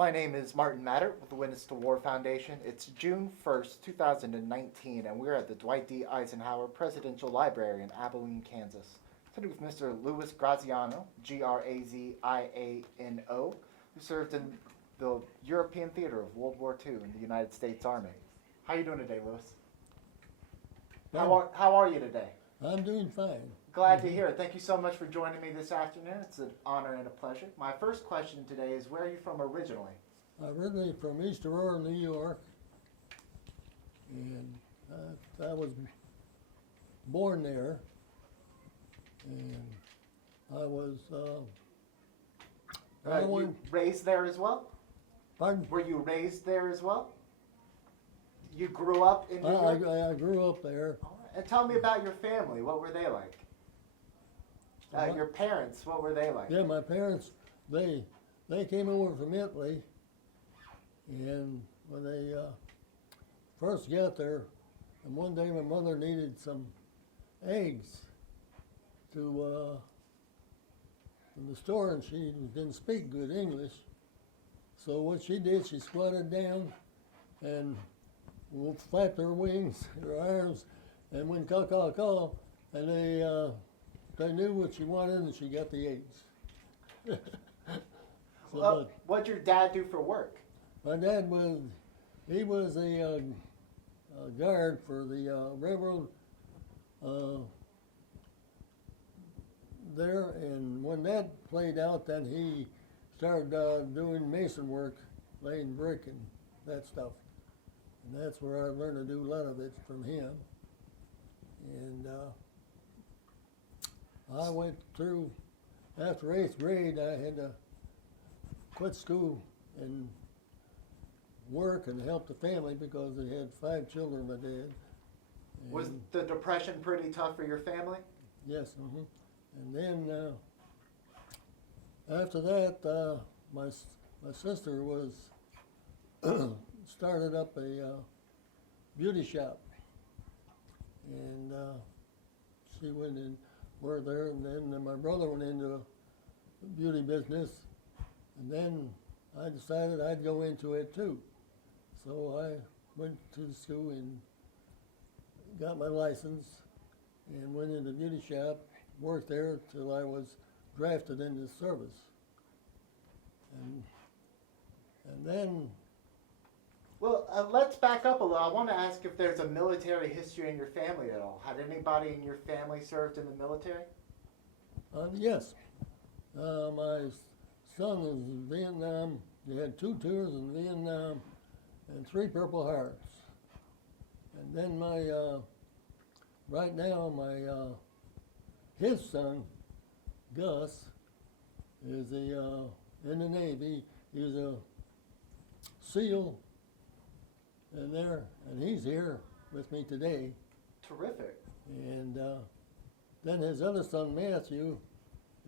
My name is Martin Matter with the Witness to War Foundation. It's June 1st, 2019, and we're at the Dwight D. Eisenhower Presidential Library in Abilene, Kansas. Today with Mr. Louis Graziano, Graziano, who served in the European theater of World War II in the United States Army. How are you doing today, Louis? How are you today? I'm doing fine. Glad to hear it. Thank you so much for joining me this afternoon. It's an honor and a pleasure. My first question today is, where are you from originally? Originally from East Aurora, New York, and I was born there, and I was. You raised there as well? Pardon? Were you raised there as well? You grew up in New York? I grew up there. All right. And tell me about your family. What were they like? Your parents, what were they like? Yeah, my parents, they came over from Italy, and when they first got there, and one day my mother needed some eggs to from the store, and she didn't speak good English. So what she did, she squatted down and flapped her wings, her arms, and went caw caw caw, and they knew what she wanted, and she got the eggs. What'd your dad do for work? My dad was a guard for the railroad there, and when that played out, then he started doing mason work, laying brick and that stuff. And that's where I learned to do a lot of it from him. And I went through, after 8th grade, I had to quit school and work and help the family because they had 5 children, my dad. Was the Depression pretty tough for your family? Yes. And then after that, my sister was started up a beauty shop, and she went in, worked there, and then my brother went into a beauty business, and then I decided I'd go into it too. So I went to school and got my license and went into the beauty shop, worked there till I was drafted into service. And then... Well, let's back up a little. I want to ask if there's a military history in your family at all. Had anybody in your family served in the military? Yes. My son was in Vietnam. He had 2 tours in Vietnam and 3 Purple Hearts. And then right now, his son, Gus, is in the Navy. He was a SEAL in there, and he's here with me today. Terrific. And then his other son, Matthew,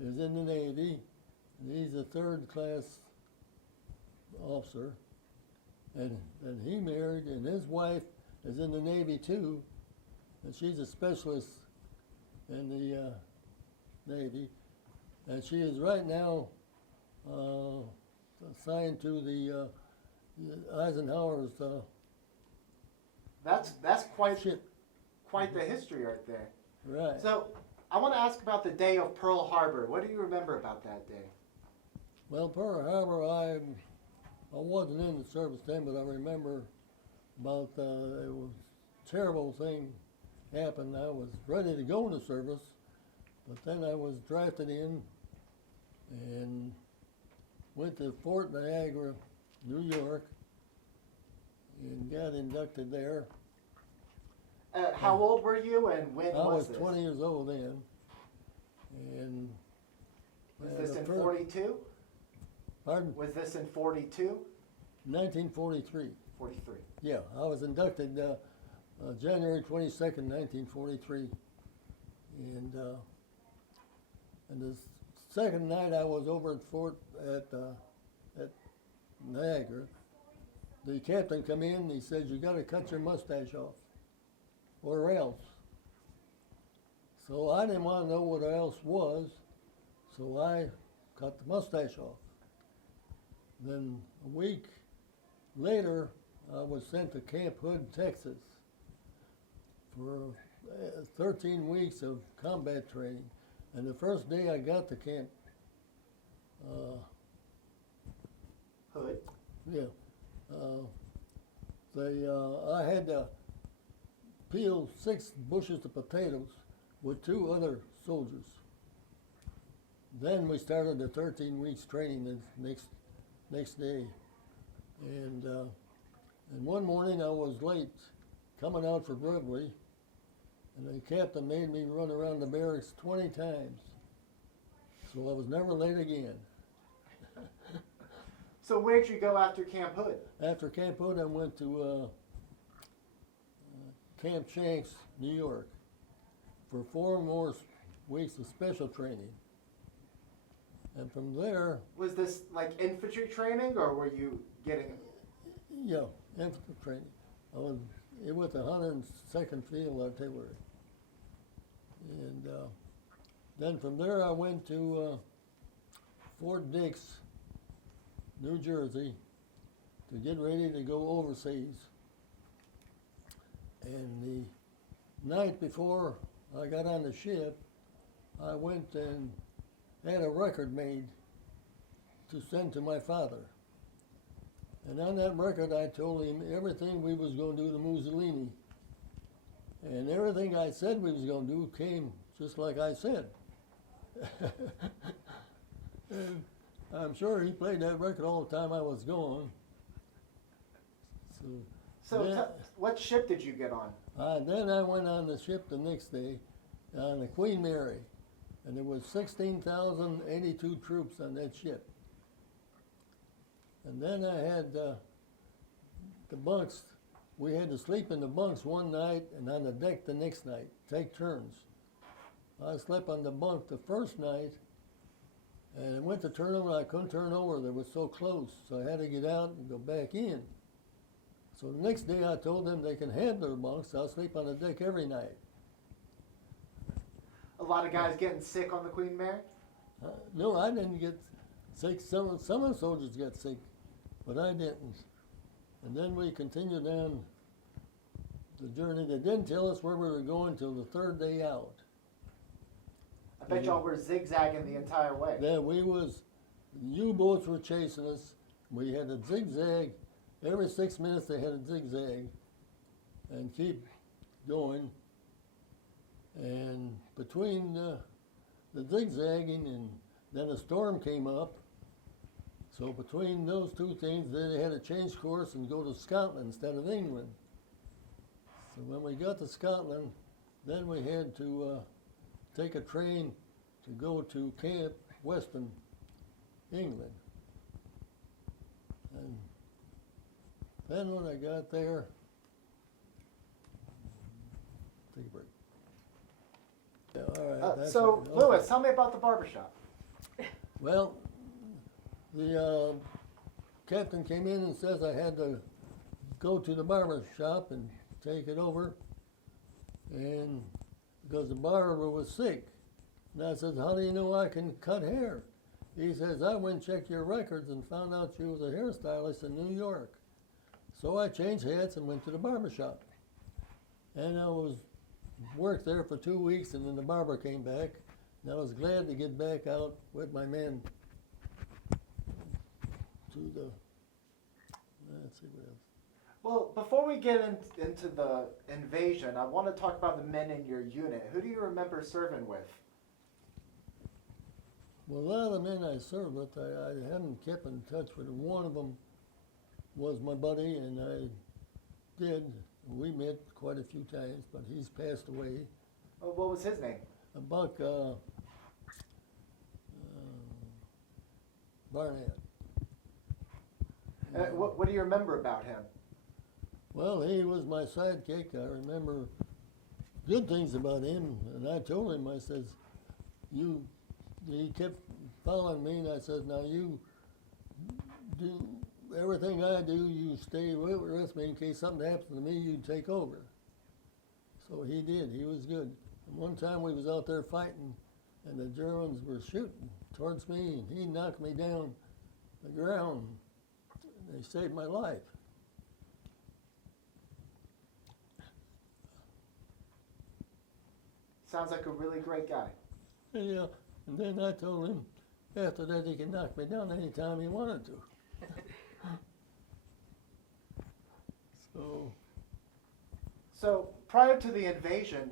is in the Navy, and he's a 3rd class officer. And he married, and his wife is in the Navy too, and she's a specialist in the Navy. And she is right now assigned to the Eisenhower's That's quite ship. quite the history right there. Right. So I want to ask about the day of Pearl Harbor. What do you remember about that day? Well, Pearl Harbor, I wasn't in the service then, but I remember about it was a terrible thing happened. I was ready to go into service, but then I was drafted in and went to Fort Niagara, New York, and got inducted there. How old were you, and when I was this? 20 years old then. And Was this in 42? Pardon? Was this in 42? 1943. 43. Yeah, I was inducted January 22nd, 1943. And the second night I was over at Fort at Niagara, the captain come in and he said, "You got to cut your mustache off, or else." So I didn't want to know what else was, so I cut the mustache off. Then a week later, I was sent to Camp Hood, Texas for 13 weeks of combat training. And the first day I got to Camp Hood. Yeah. I had to peel 6 bushels of potatoes with 2 other soldiers. Then we started the 13 weeks training the next day. And one morning I was late coming out for Broadway, and the captain made me run around the barracks 20 times. So I was never late again. So where'd you go after Camp Hood? After Camp Hood, I went to Camp Shanks, New York, for 4 more weeks of special training. And from there, Was this like infantry training, or were you getting? yeah, infantry training. I was with the 102nd Field Artillery. And then from there, I went to Fort Dix, New Jersey, to get ready to go overseas. And the night before I got on the ship, I went and had a record made to send to my father. And on that record, I told him everything we was going to do to Mussolini. And everything I said we was going to do came just like I said. And I'm sure he played that record all the time I was gone. So Yeah. what ship did you get on? Then I went on the ship the next day on the Queen Mary, and there was 16,082 troops on that ship. And then I had the bunks. We had to sleep in the bunks one night and on the deck the next night, take turns. I slept on the bunk the first night, and I went to turn over, I couldn't turn over, they were so close, so I had to get out and go back in. So the next day I told them they can have their bunks, I'll sleep on the deck every night. A lot of guys getting sick on the Queen Mary? No, I didn't get sick, some of the soldiers got sick, but I didn't. And then we continued on the journey. They didn't tell us where we were going till the 3rd day out. I bet y'all were zigzagging the entire way. Then U-boats were chasing us. We had to zigzag. Every 6 minutes they had to zigzag and keep going. And between the zigzagging and then a storm came up. So between those 2 things, they had to change course and go to Scotland instead of England. So when we got to Scotland, then we had to take a train to go to Camp Weston, England. And then when I got there, take a break. Yeah, all right. that's So, it. Okay. Lewis, tell me about the barbershop. Well, the captain came in and says I had to go to the barber shop and take it over, and because the barber was sick. And I said, how do you know I can cut hair? He says, I went and checked your records and found out you was a hairstylist in New York. So I changed hats and went to the barber shop. And I worked there for 2 weeks, and then the barber came back, and I was glad to get back out with my men to the, let's see what else. Well, before we get into the invasion, I want to talk about the men in your unit. Who do you remember serving with? Well, a lot of the men I served with, I haven't kept in touch with. One of them was my buddy, and we met quite a few times, but he's passed away. Oh, what was his name? Buck Barnett. What do you remember about him? Well, he was my sidekick. I remember good things about him, and I told him, I says, he kept following me, and I said, now you do everything I do, you stay with me in case something happens to me, you take over. So he did, he was good. And one time we was out there fighting, and the Germans were shooting towards me, and he knocked me down the ground, they saved my life. Sounds like a really great guy. Yeah, and then I told him after that he could knock me down anytime he wanted to. So, So prior to the invasion,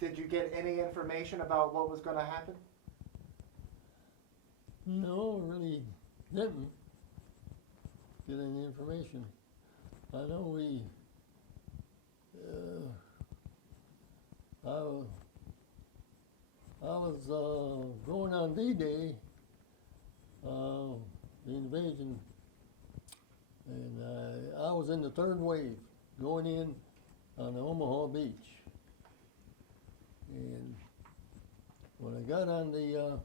did you get any information about what was going to happen? no, really didn't get any information. I know I was going on D-Day, the invasion, and I was in the third wave going in on Omaha Beach. And when I got on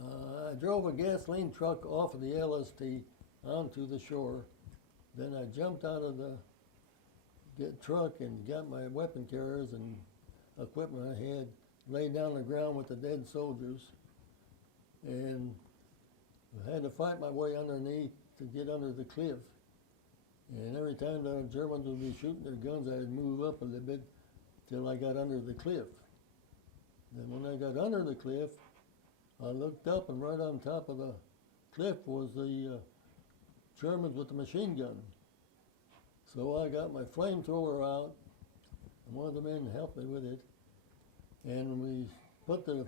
I drove a gasoline truck off of the LST onto the shore. Then I jumped out of the truck and got my weapon carriers and equipment I had, laid down on the ground with the dead soldiers, and I had to fight my way underneath to get under the cliff. And every time the Germans would be shooting their guns, I'd move up a little bit till I got under the cliff. Then when I got under the cliff, I looked up, and right on top of the cliff was the Germans with the machine gun. So I got my flamethrower out, and one of the men helped me with it, and we put the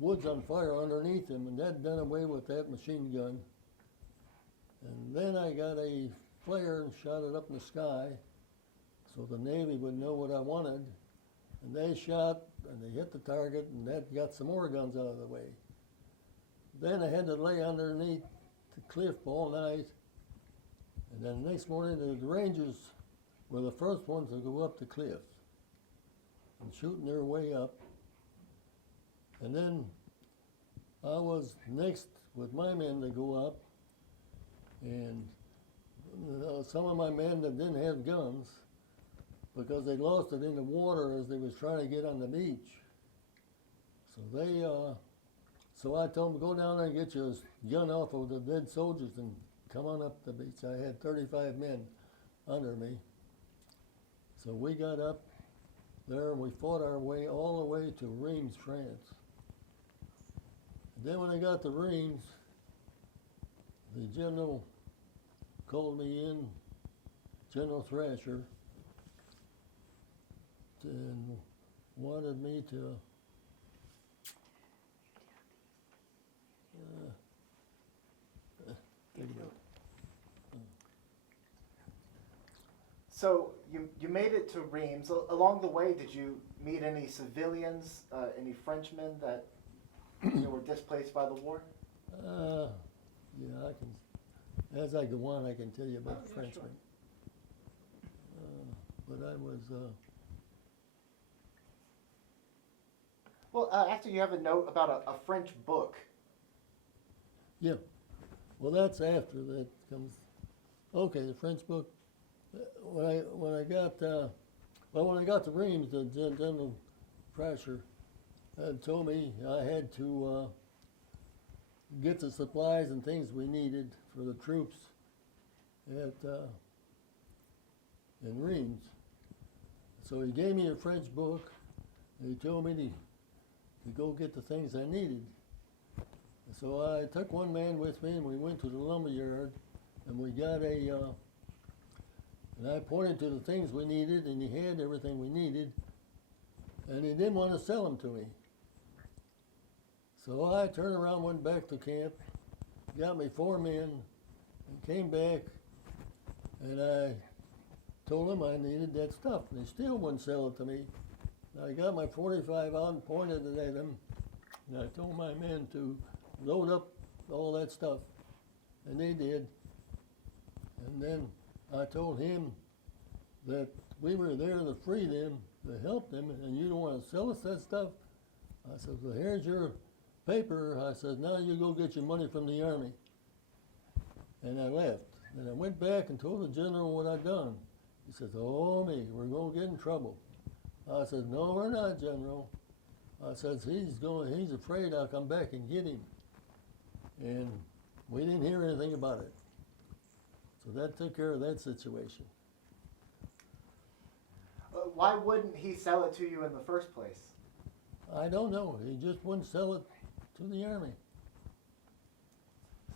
woods on fire underneath him, and that done away with that machine gun. And then I got a flare and shot it up in the sky so the Navy would know what I wanted. And they shot, and they hit the target, and that got some more guns out of the way. Then I had to lay underneath the cliff all night. And then the next morning, the Rangers were the first ones to go up the cliff and shooting their way up. And then I was next with my men to go up, and some of my men that didn't have guns, because they lost it in the water as they was trying to get on the beach. So I told them, go down there and get your gun off of the dead soldiers and come on up the beach. I had 35 men under me. So we got up there and we fought our way all the way to Reims, France. And then when I got to Reims, the general called me in, General Thrasher, and wanted me to take it out. So you made it to Reims. Along the way, did you meet any civilians, any Frenchmen that were displaced by the war? Yeah, I can, as I go on, I can tell you about the Frenchmen. But I was, Well, actually, you have a note about a French book. yeah, well, that's after that comes, okay, the French book. When I got to Reims, the General Thrasher had told me I had to get the supplies and things we needed for the troops at in Reims. So he gave me a French book, and he told me to go get the things I needed. So I took one man with me, and we went to the lumber yard, and we got and I pointed to the things we needed, and he had everything we needed, and he didn't want to sell them to me. So I turned around, went back to camp, got me 4 men, and came back, and I told him I needed that stuff, and he still wouldn't sell it to me. I got my 45 out and pointed it at him, and I told my men to load up all that stuff, and they did. And then I told him that we were there to free them, to help them, and you don't want to sell us that stuff? I said, well, here's your paper. I said, now you go get your money from the Army. And I left. And I went back and told the general what I'd done. He said, oh me, we're going to get in trouble. I said, no, we're not, General. I said, he's afraid I'll come back and get him. And we didn't hear anything about it. So that took care of that situation. Why wouldn't he sell it to you in the first place? I don't know. He just wouldn't sell it to the Army.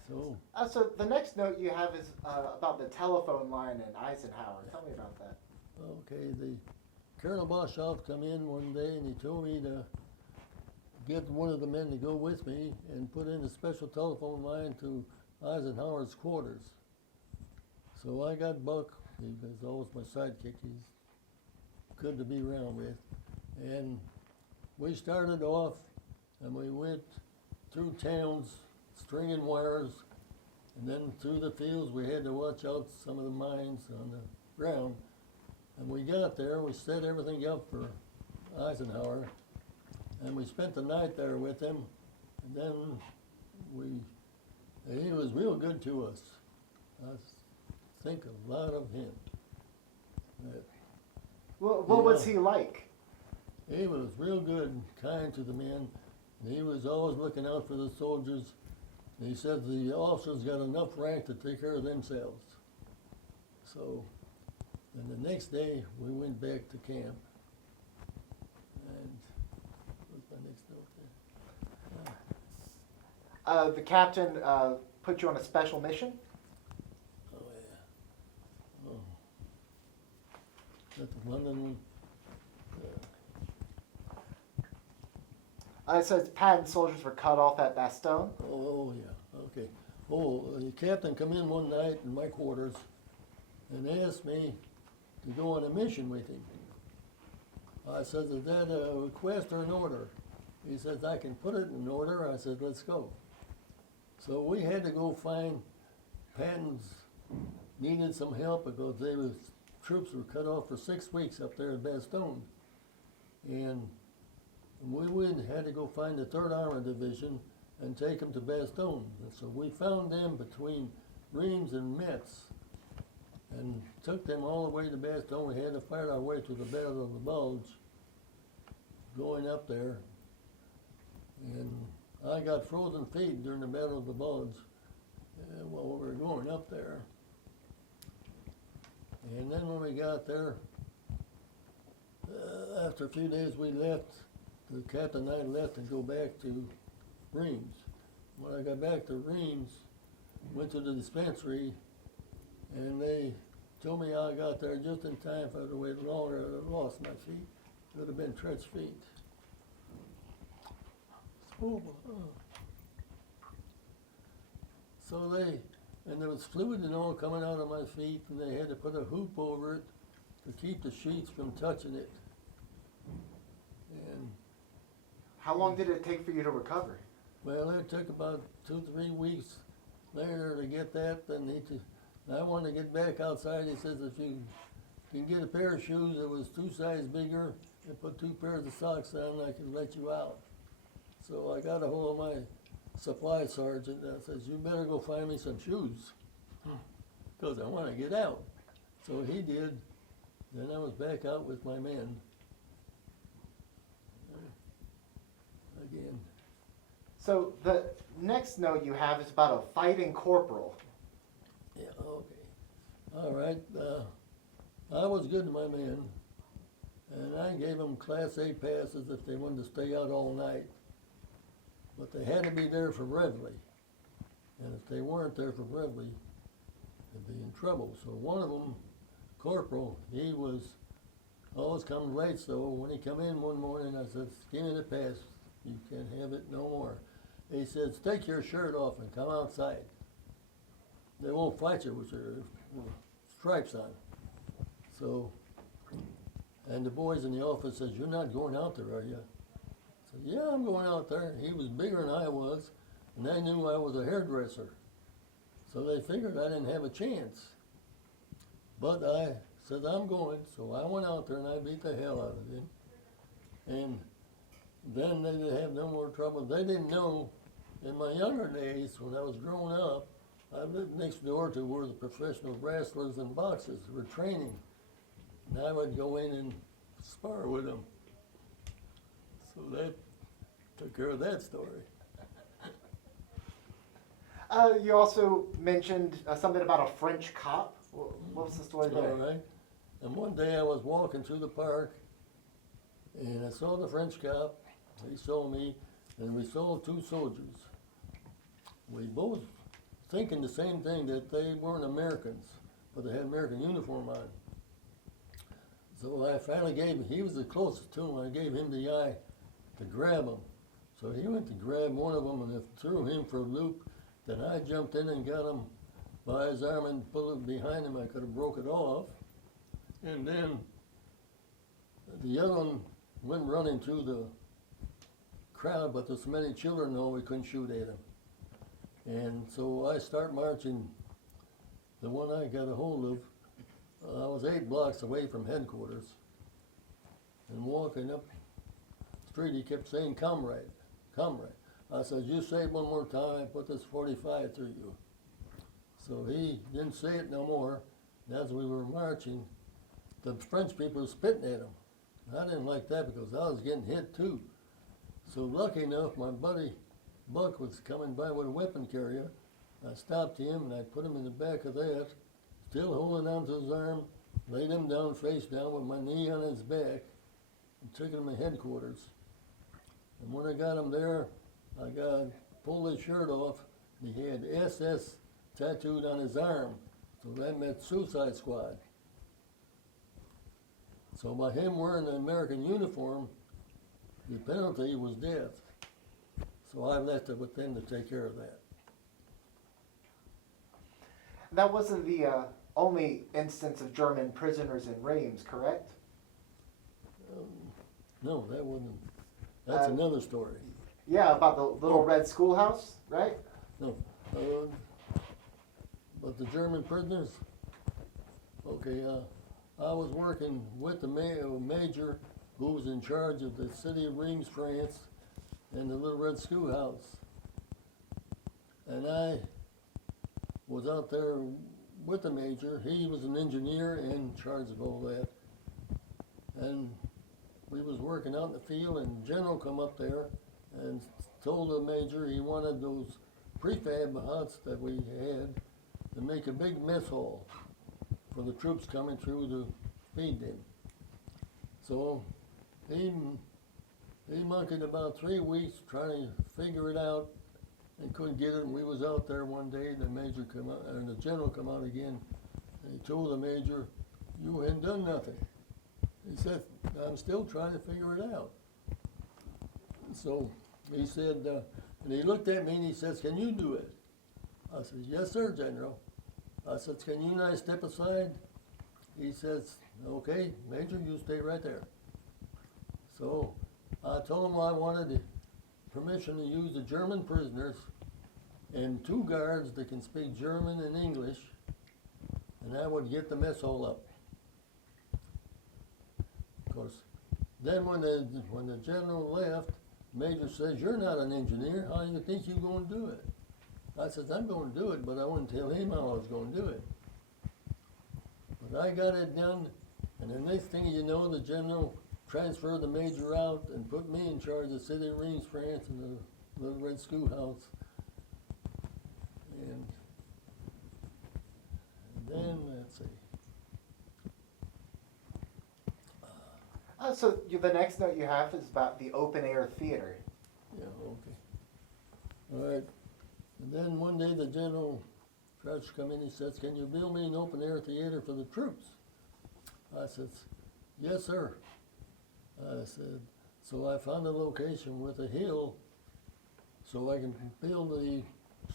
So, So the next note you have is about the telephone line in Eisenhower. Tell me about that. okay, the Colonel Boshoff come in one day and he told me to get one of the men to go with me and put in a special telephone line to Eisenhower's quarters. So I got Buck. He was always my sidekick. He's good to be around with. And we started off and we went through towns, stringing wires, and then through the fields. We had to watch out some of the mines on the ground. And we got there, we set everything up for Eisenhower, and we spent the night there with him. And then he was real good to us. I think a lot of him. Well, what was he like? He was real good and kind to the men. And he was always looking out for the soldiers. And he said the officers got enough rank to take care of themselves. So, and the next day we went back to camp. And what's my next note there? The captain put you on a special mission? Oh yeah. Oh. Is that the London one? It says Patton soldiers were cut off at Bastogne. Oh, yeah, okay. Oh, the captain come in one night in my quarters and asked me to go on a mission with him. I said, is that a request or an order? He says, I can put it in order. I said, let's go. So we had to go find Patton's, needed some help because troops were cut off for 6 weeks up there at Bastogne. And we had to go find the 3rd Armored Division and take them to Bastogne. And so we found them between Reims and Metz and took them all the way to Bastogne. We had to fight our way to the Battle of the Bulge going up there. And I got frozen feet during the Battle of the Bulge while we were going up there. And then when we got there, after a few days we left. The captain and I left and go back to Reims. When I got back to Reims, went to the dispensary, and they told me I got there just in time. If I'd have waited longer, I'd have lost my feet. It would have been Trett's feet. So and there was fluid and all coming out of my feet, and they had to put a hoop over it to keep the sheets from touching it. And How long did it take for you to recover? well, it took about 2-3 weeks later to get that. I wanted to get back outside. He says, if you can get a pair of shoes that was 2 sizes bigger and put 2 pairs of socks on, I can let you out. So I got a hold of my supply sergeant and I says, you better go find me some shoes because I want to get out. So he did. Then I was back out with my men. Again. So the next note you have is about a fighting corporal. Yeah, okay. All right. I was good to my men, and I gave them Class A passes if they wanted to stay out all night. But they had to be there for reveille. And if they weren't there for reveille, they'd be in trouble. So one of them, Corporal, he was always coming late. So when he come in one morning, I said, give me the pass. You can't have it no more. He says, take your shirt off and come outside. They won't fight you with your stripes on. So, and the boys in the office says, you're not going out there, are you? I said, yeah, I'm going out there. He was bigger than I was, and they knew I was a hairdresser. So they figured I didn't have a chance. But I said, I'm going. So I went out there and I beat the hell out of him. And then they didn't have no more trouble. They didn't know, in my younger days, when I was growing up, I lived next door to where the professional wrestlers and boxers were training. And I would go in and spar with them. So that took care of that story. You also mentioned something about a French cop. What was the story there? All right. And one day I was walking through the park, and I saw the French cop. He saw me, and we saw two soldiers. We both thinking the same thing, that they weren't Americans, but they had American uniform on. So I finally he was the closest to him, I gave him the eye to grab him. So he went to grab one of them and threw him for a loop. Then I jumped in and got him by his arm and pulled it behind him. I could have broke it off. And then the other one went running through the crowd, but there's so many children, no, we couldn't shoot at him. And so I start marching. The one I got a hold of, I was 8 blocks away from headquarters, and walking up the street, he kept saying, "Comrade, comrade." I said, "You say it one more time, I put this 45 through you." So he didn't say it no more. And as we were marching, the French people were spitting at him. I didn't like that because I was getting hit too. So lucky enough, my buddy Buck was coming by with a weapon carrier. I stopped him and I put him in the back of that, still holding onto his arm, laid him down face down with my knee on his back, and took him to headquarters. And when I got him there, I pulled his shirt off, and he had SS tattooed on his arm. So that meant Suicide Squad. So by him wearing an American uniform, the penalty was death. So I left it with them to take care of that. That wasn't the only instance of German prisoners in Reims, correct? No, that wasn't. That's another story. Yeah, about the little red schoolhouse, right? No, but the German prisoners. Okay, I was working with the major who was in charge of the city of Reims, France, and the little red schoolhouse. And I was out there with the major. He was an engineer in charge of all that. And we was working out in the field, and General come up there and told the major he wanted those prefab huts that we had to make a big mess hall for the troops coming through to feed them. So he monkeyed about 3 weeks trying to figure it out and couldn't get it. And we was out there one day, the major come out, and the general come out again, and he told the major, "You ain't done nothing." He said, "I'm still trying to figure it out." So he said, and he looked at me and he says, "Can you do it?" I said, "Yes, sir, General." I said, "Can you and I step aside?" He says, "Okay, Major, you stay right there." So I told him I wanted permission to use the German prisoners and 2 guards that can speak German and English, and I would get the mess hall up. Of course, then when the general left, Major says, "You're not an engineer. How do you think you're going to do it?" I said, "I'm going to do it, but I wouldn't tell him how I was going to do it." But I got it done, and the next thing you know, the general transferred the major out and put me in charge of the city of Reims, France, and the little red schoolhouse. And then, let's see. So the next note you have is about the open air theater. Yeah, okay. All right. And then one day the general tries to come in, he says, "Can you build me an open air theater for the troops?" I said, "Yes, sir." I said, so I found a location with a hill so I can build the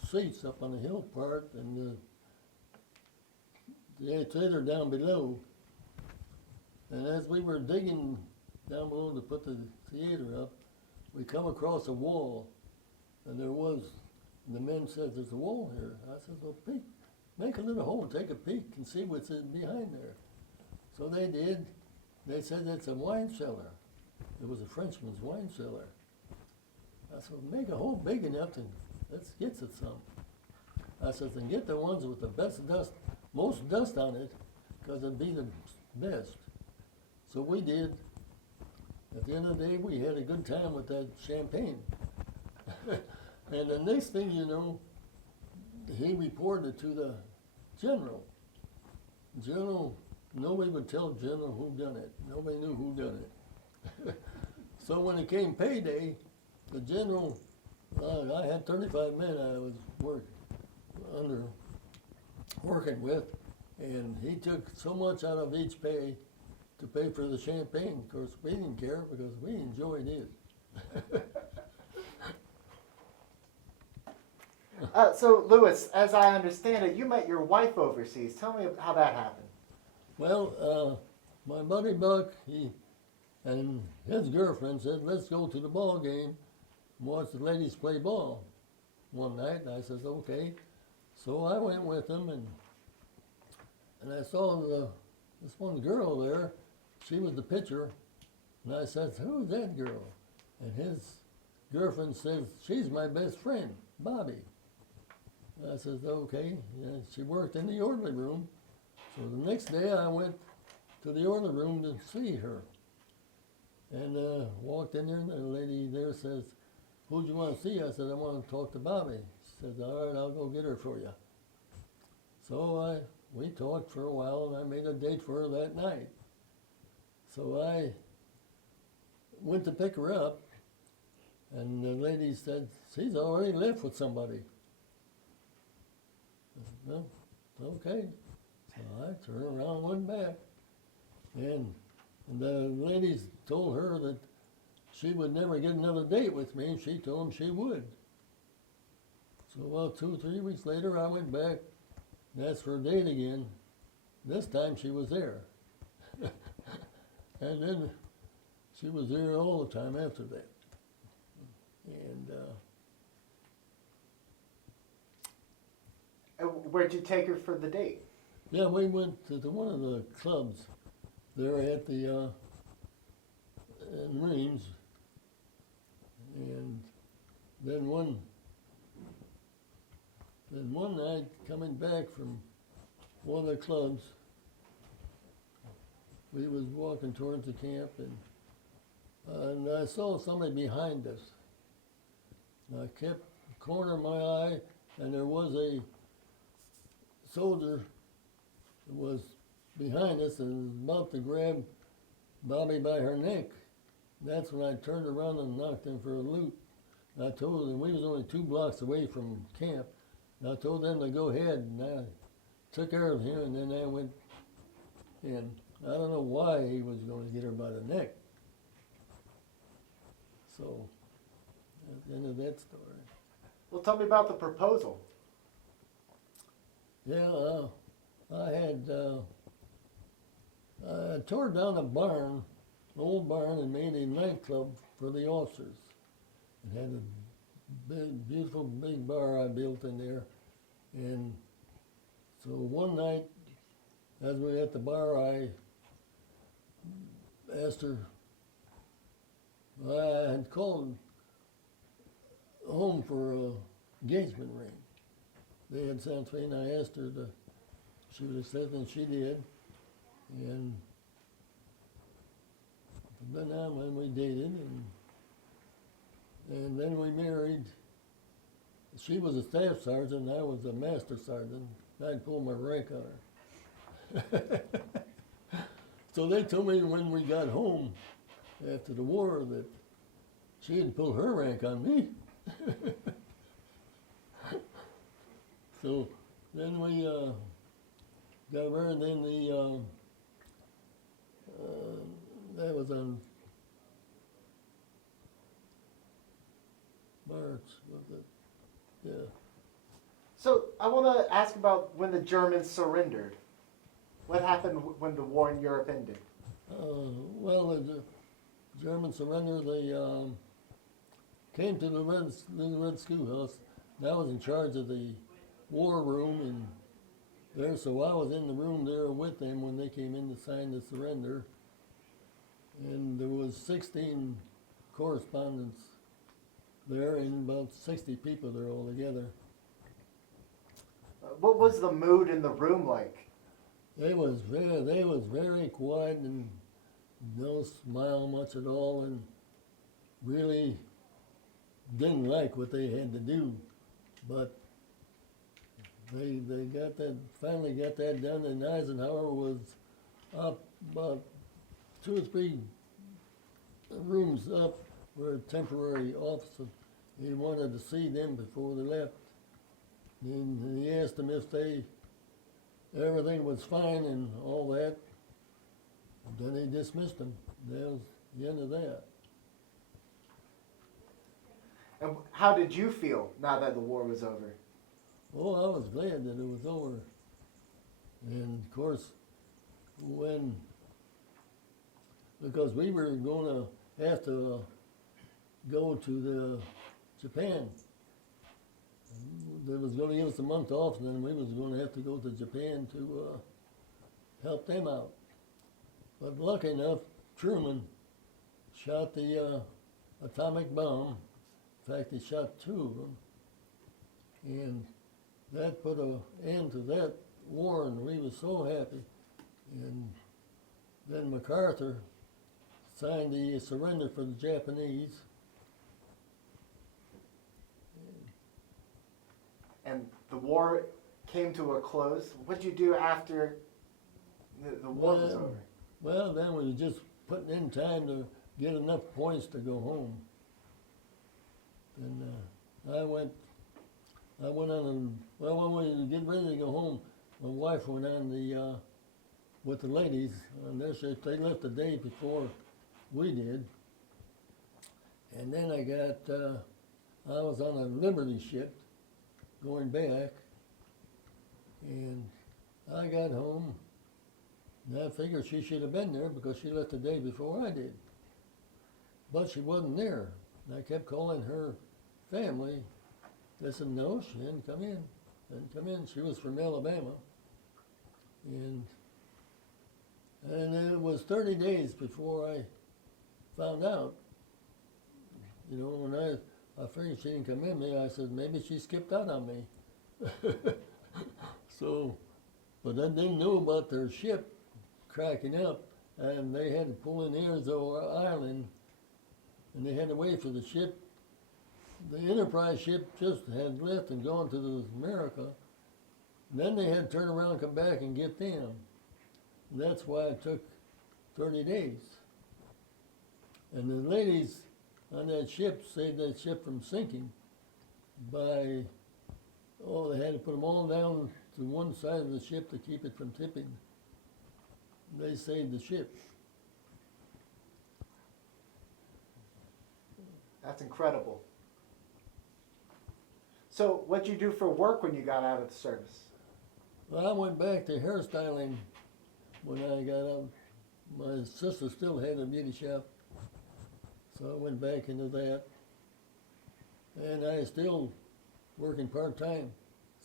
seats up on the hill part and the theater down below. And as we were digging down below to put the theater up, we come across a wall, and the men said, "There's a wall here." I said, "Well, peek, make a little hole, take a peek and see what's behind there." So they did. They said it's a wine cellar. It was a Frenchman's wine cellar. I said, "Make a hole big enough and let's get it some." I said, "And get the ones with the best dust, most dust on it, because it'd be the best." So we did. At the end of the day, we had a good time with that champagne. And the next thing you know, he reported to the general. General, nobody would tell general who done it. Nobody knew who done it. So when it came payday, the general, I had 35 men I was working with, and he took so much out of each pay to pay for the champagne. Of course, we didn't care because we enjoyed it. So, Lewis, as I understand it, you met your wife overseas. Tell me how that happened. Well, my buddy Buck, he and his girlfriend said, let's go to the ball game and watch the ladies play ball one night. And I said, okay. So I went with them, and I saw this one girl there. She was the pitcher. And I said, who's that girl? And his girlfriend says, she's my best friend, Bobby. I said, okay. Yeah, she worked in the orderly room. So the next day I went to the orderly room to see her. And walked in there, and the lady there says, who do you want to see? I said, I want to talk to Bobby. She says, all right, I'll go get her for you. So we talked for a while, and I made a date for her that night. So I went to pick her up, and the lady said, she's already left with somebody. I said, well, okay. So I turned around and went back. And the ladies told her that she would never get another date with me, and she told them she would. So about 2 or 3 weeks later, I went back and asked for a date again. This time she was there. And then she was there all the time after that. And Where'd you take her for the date? yeah, we went to one of the clubs there at the in Reims. And then one night, coming back from one of the clubs, we was walking towards the camp, and I saw somebody behind us. And I kept the corner of my eye, and there was a soldier that was behind us and was about to grab Bobby by her neck. That's when I turned around and knocked him for a loot. And I told them, we was only 2 blocks away from camp, and I told them to go ahead, and I took care of him, and then I went in. I don't know why he was going to get her by the neck. So, that's the end of that story. Well, tell me about the proposal. Yeah, I tore down a barn, an old barn, and made a nightclub for the officers. It had a big, beautiful big bar I built in there. And so one night, as we were at the bar, I asked her, I had called home for a engagement ring. They had sent me, and I asked her to, she would accept, and she did. And then when we dated, and then we married. She was a staff sergeant, and I was a master sergeant. I'd pull my rank on her. So they told me when we got home after the war that she had pulled her rank on me. So then we got married, and then that was on March, was it? Yeah. So I want to ask about when the Germans surrendered. What happened when the war in Europe ended? Well, the German surrender, they came to the Red Schoolhouse. And I was in charge of the war room in there, so I was in the room there with them when they came in to sign the surrender. And there was 16 correspondents there, and about 60 people there all together. What was the mood in the room like? They was very quiet and don't smile much at all, and really didn't like what they had to do. But they got that, finally got that done, and Eisenhower was up about 2 or 3 rooms up were temporary offices. He wanted to see them before they left. And he asked them if everything was fine and all that. Then he dismissed them. That was the end of that. And how did you feel now that the war was over? Oh, I was glad that it was over. And of course, because we were going to have to go to Japan. They was going to give us a month off, and then we was going to have to go to Japan to help them out. But lucky enough, Truman shot the atomic bomb. In fact, he shot 2 of them. And that put an end to that war, and we were so happy. And then MacArthur signed the surrender for the Japanese. And the war came to a close. What did you do after the war was over? Well, then we were just putting in time to get enough points to go home. And I went on, when we were getting ready to go home, my wife went on with the ladies on their ship. They left the day before we did. And then I was on a Liberty ship going back, and I got home, and I figured she should have been there because she left the day before I did. But she wasn't there. And I kept calling her family. They said, no, she didn't come in. Didn't come in. She was from Alabama. And it was 30 days before I found out. You know, when I figured she didn't come in me, I said, maybe she skipped out on me. So, but I didn't know about their ship cracking up, and they had to pull in Arizona Island, and they had to wait for the ship. The Enterprise ship just had left and gone to America. And then they had to turn around and come back and get them. And that's why it took 30 days. And the ladies on that ship saved that ship from sinking by, they had to put them all down to one side of the ship to keep it from tipping. They saved the ship. That's incredible. So what'd you do for work when you got out of the service? Well, I went back to hairstyling when I got out. My sister still had a beauty shop, so I went back into that. And I still working part-time.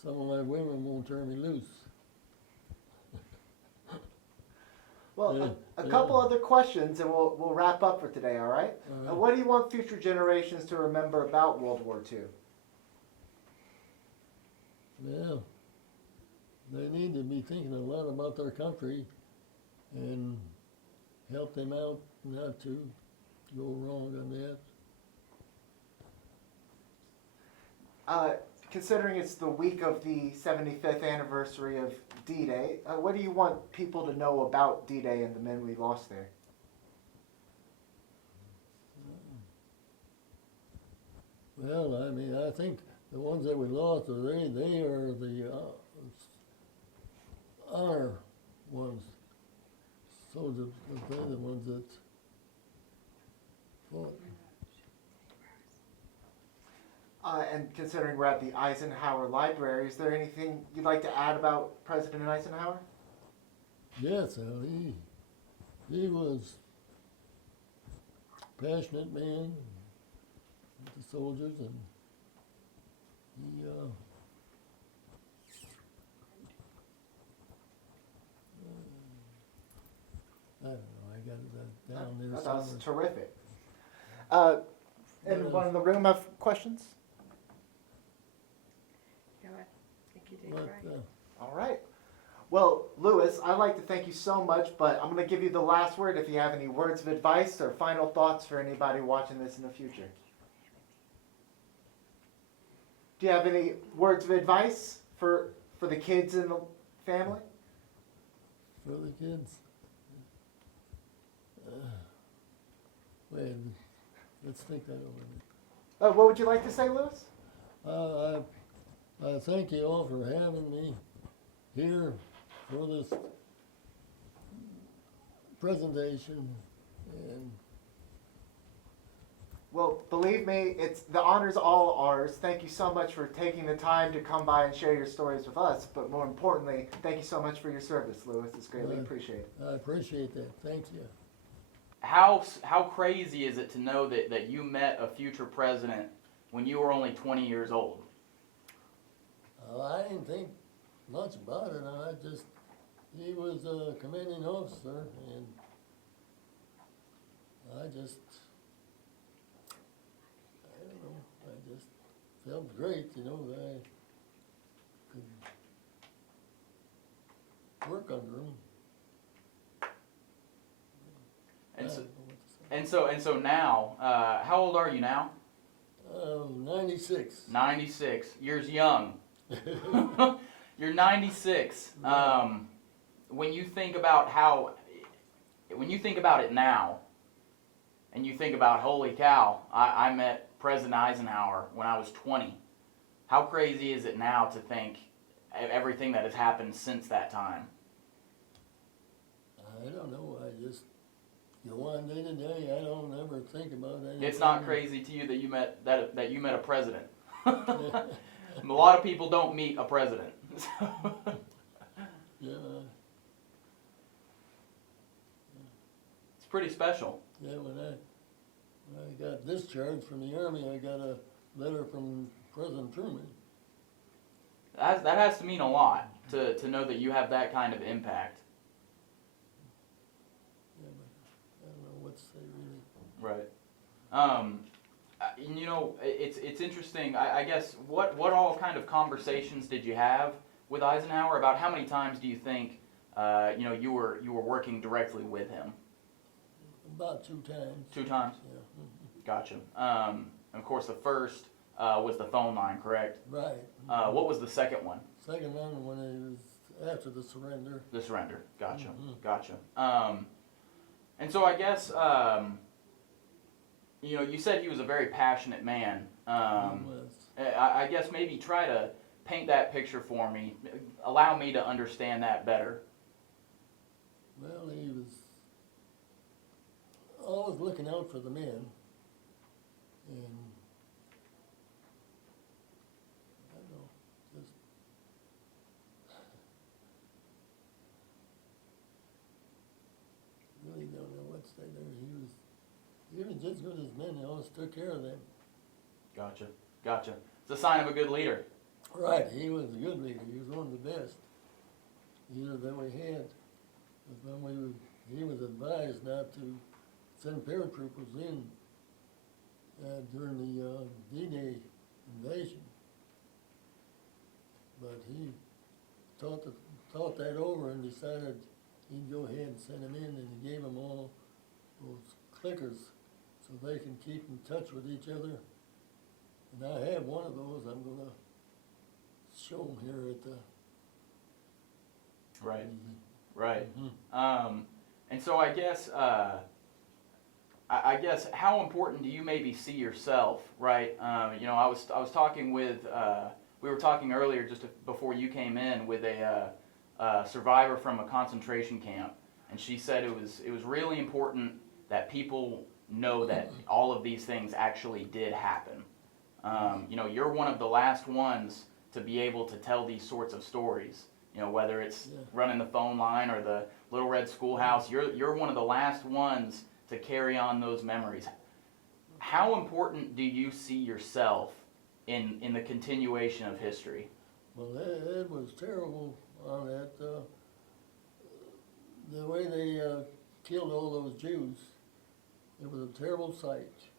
Some of my women won't turn me loose. Well, a couple other questions, and we'll wrap up for today, all right? What do you want future generations to remember about World War II? Well, they need to be thinking a lot about their country and help them out not to go wrong on that. Considering it's the week of the 75th anniversary of D-Day, what do you want people to know about D-Day and the men we lost there? Well, I mean, I think the ones that we lost, they are the honor ones. So they're the ones that fought. And considering we're at the Eisenhower Library, is there anything you'd like to add about President Eisenhower? Yes, he was a passionate man with the soldiers, and he I don't know, I got it down there That's somewhere. terrific. Anyone in the room have questions? No, I think you did But, great. All right. Well, Louis, I'd like to thank you so much, but I'm going to give you the last word if you have any words of advice or final thoughts for anybody watching this in the future. Do you have any words of advice for for the kids in the family? For the kids. Wait, let's think that over. What would you like to say, Lewis? I thank you all for having me here for this presentation, and Well, believe me, it's the honor's all ours. Thank you so much for taking the time to come by and share your stories with us. But more importantly, thank you so much for your service, Lewis. It's greatly appreciated. I appreciate that. Thank you. How crazy is it to know that you met a future president when you were only 20 years old? I didn't think much about it. He was a commanding officer, and I don't know, I just felt great, that I could work under him. And so now, how old are you now? 96. 96. You're young. You're 96. When you think about it now, and you think about, holy cow, I met President Eisenhower when I was 20. How crazy is it now to think everything that has happened since that time? I don't know. I just go on day to day. I don't ever think about anything. It's not crazy to you that you met a president. A lot of people don't meet a president. Yeah. It's pretty special. Yeah, when I got discharged from the Army, I got a letter from President Truman. That has to mean a lot to know that you have that kind of impact. Yeah, but I don't know what to say really. Right. It's interesting. I guess what all kind of conversations did you have with Eisenhower? About how many times do you think you were working directly with him? About 2 times. 2 times. Yeah. Gotcha. Of course, the first was the phone line, correct? Right. What was the second one? Second one when it was after the surrender. The surrender. Gotcha. Mhm. Gotcha. And so I guess you said he was a very passionate man. He was. I guess maybe try to paint that picture for me. Allow me to understand that better. Well, he was always looking out for the men, and I don't know, just really don't know what to say there. He was just good as men. He always took care of them. Gotcha. Gotcha. It's a sign of a good leader. Right, he was a good leader. He was one of the best leader that we had. But when he was advised not to send paratroopers in during the D-Day invasion. But he thought that over and decided he'd go ahead and send them in, and he gave them all those clickers so they can keep in touch with each other. And I have one of those. I'm going to show them here at the... Right. Right. Mhm. And so I guess how important do you maybe see yourself, right? I was talking with we were talking earlier just before you came in with a survivor from a concentration camp, and she said it was really important that people know that all of these things actually did happen. You're one of the last ones to be able to tell these sorts of stories. Whether it's running the phone line or the Little Red Schoolhouse, you're one of the last ones to carry on those memories. How important do you see yourself in the continuation of history? Well, it was terrible on that. The way they killed all those Jews, it was a terrible sight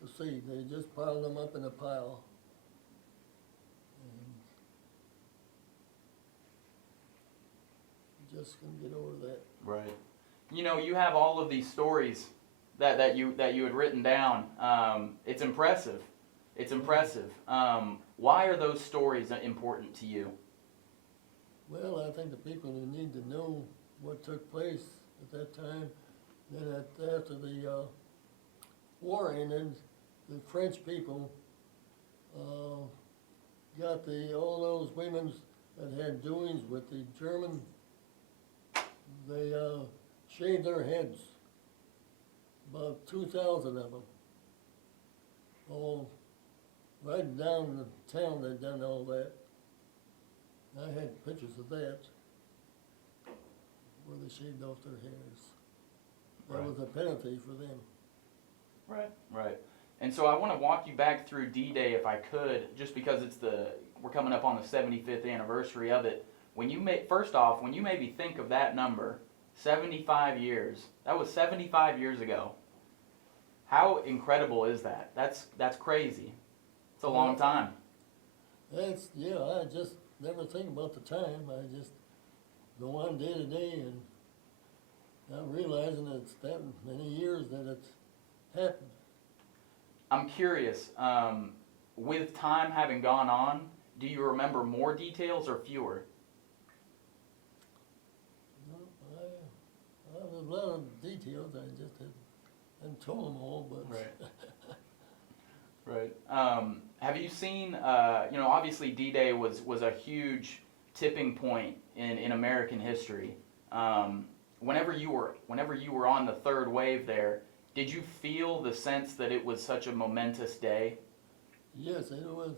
to see. They just piled them up in a pile. And just couldn't get over that. Right. You have all of these stories that you had written down. It's impressive. It's impressive. Why are those stories important to you? Well, I think the people who need to know what took place at that time, then after the war ended, the French people got all those women that had doings with the German, they shaved their heads, about 2,000 of them. All right down the town they'd done all that. I had pictures of that, where they shaved off their hairs. That Right. was a penalty for them. Right, right. And so I want to walk you back through D-Day if I could, just because we're coming up on the 75th anniversary of it. First off, when you maybe think of that number, 75 years, that was 75 years ago. How incredible is that? That's crazy. It's a long time. I just never think about the time. I just go on day to day and not realizing it's that many years that it's happened. I'm curious, with time having gone on, do you remember more details or fewer? I have a lot of details. I just hadn't told them all, but Right. Have you seen, obviously D-Day was a huge tipping point in American history. Whenever you were on the third wave there, did you feel the sense that it was such a momentous day? yes, it was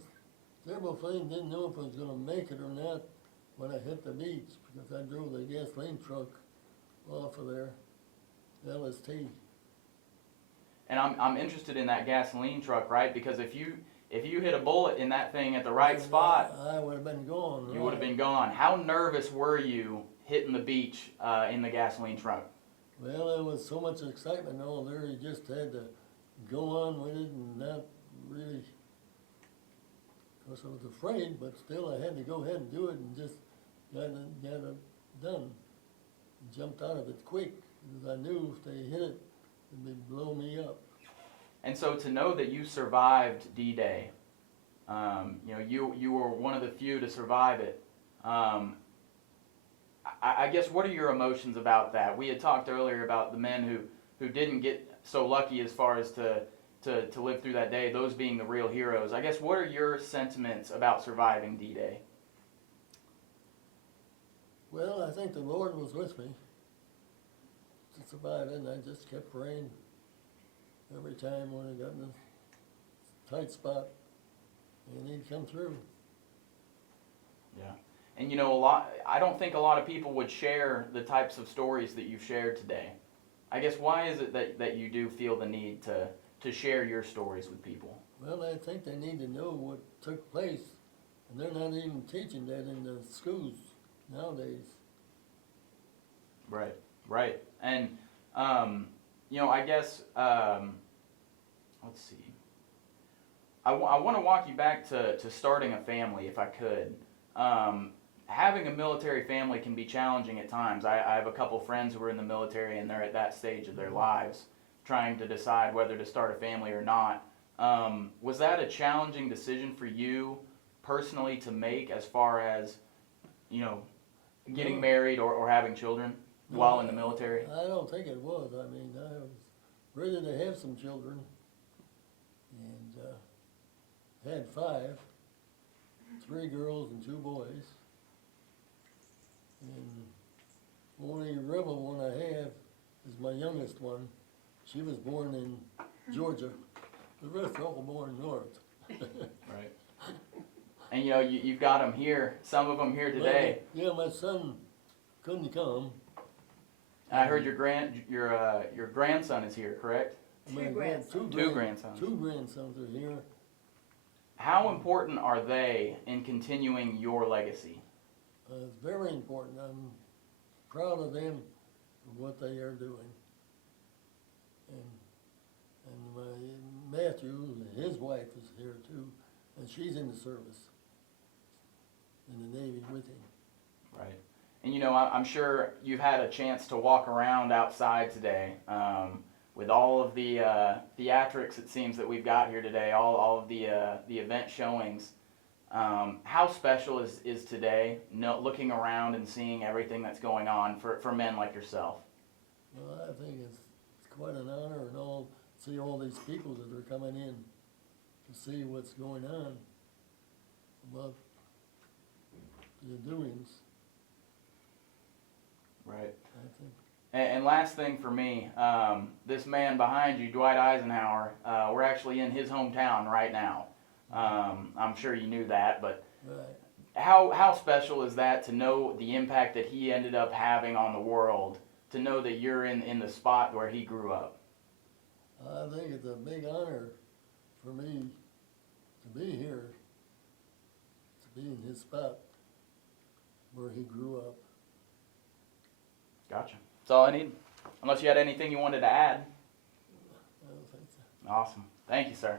several things. Didn't know if I was going to make it or not when I hit the beach because I drove the gasoline truck off of there, LST. And I'm interested in that gasoline truck, right? Because if you hit a bullet in that thing at the right spot, I would have been gone. you would have been gone. How nervous were you hitting the beach in the gasoline truck? Well, there was so much excitement all there, you just had to go on with it and not really, of course I was afraid, but still I had to go ahead and do it and just got it done. Jumped out of it quick, because I knew if they hit it, it'd blow me up. And so to know that you survived D-Day, you were one of the few to survive it. I guess, what are your emotions about that? We had talked earlier about the men who didn't get so lucky as far as to live through that day, those being the real heroes. I guess, what are your sentiments about surviving D-Day? Well, I think the Lord was with me to survive it, and I just kept praying every time when I got in a tight spot, and He'd come through. Yeah. And I don't think a lot of people would share the types of stories that you've shared today. I guess, why is it that you do feel the need to share your stories with people? Well, I think they need to know what took place, and they're not even teaching that in the schools nowadays. Right, right. And, I guess, let's see. I want to walk you back to starting a family, if I could. Having a military family can be challenging at times. I have a couple friends who are in the military, and they're at that stage of their lives, trying to decide whether to start a family or not. Was that a challenging decision for you personally to make, as far as, getting married or having children while in the military? I don't think it was. I mean, I was ready to have some children, and had 5, 3 girls and 2 boys. And only rebel one I have is my youngest one. She was born in Georgia. The rest are all born north. Right. And you've got them here. Some of them here today. Well, yeah, my son couldn't come. And I heard your grandson is here, correct? My grandsons. Two grandsons. 2 grandsons are here. How important are they in continuing your legacy? It's very important. I'm proud of them for what they are doing. And my Matthew, his wife, is here too, and she's in the service, in the Navy with him. Right. And I'm sure you've had a chance to walk around outside today with all of the theatrics, it seems, that we've got here today, all of the event showings. How special is today, looking around and seeing everything that's going on for men like yourself? Well, I think it's quite an honor and all, see all these people that are coming in to see what's going on about the doings, Right. I think. And last thing for me, this man behind you, Dwight Eisenhower, we're actually in his hometown right now. I'm sure you knew that, but Right. how special is that to know the impact that he ended up having on the world, to know that you're in the spot where he grew up? I think it's a big honor for me to be here, to be in his spot where he grew up. Gotcha. That's all I need. Unless you had anything you wanted to add. I don't think so. Awesome. Thank you, sir.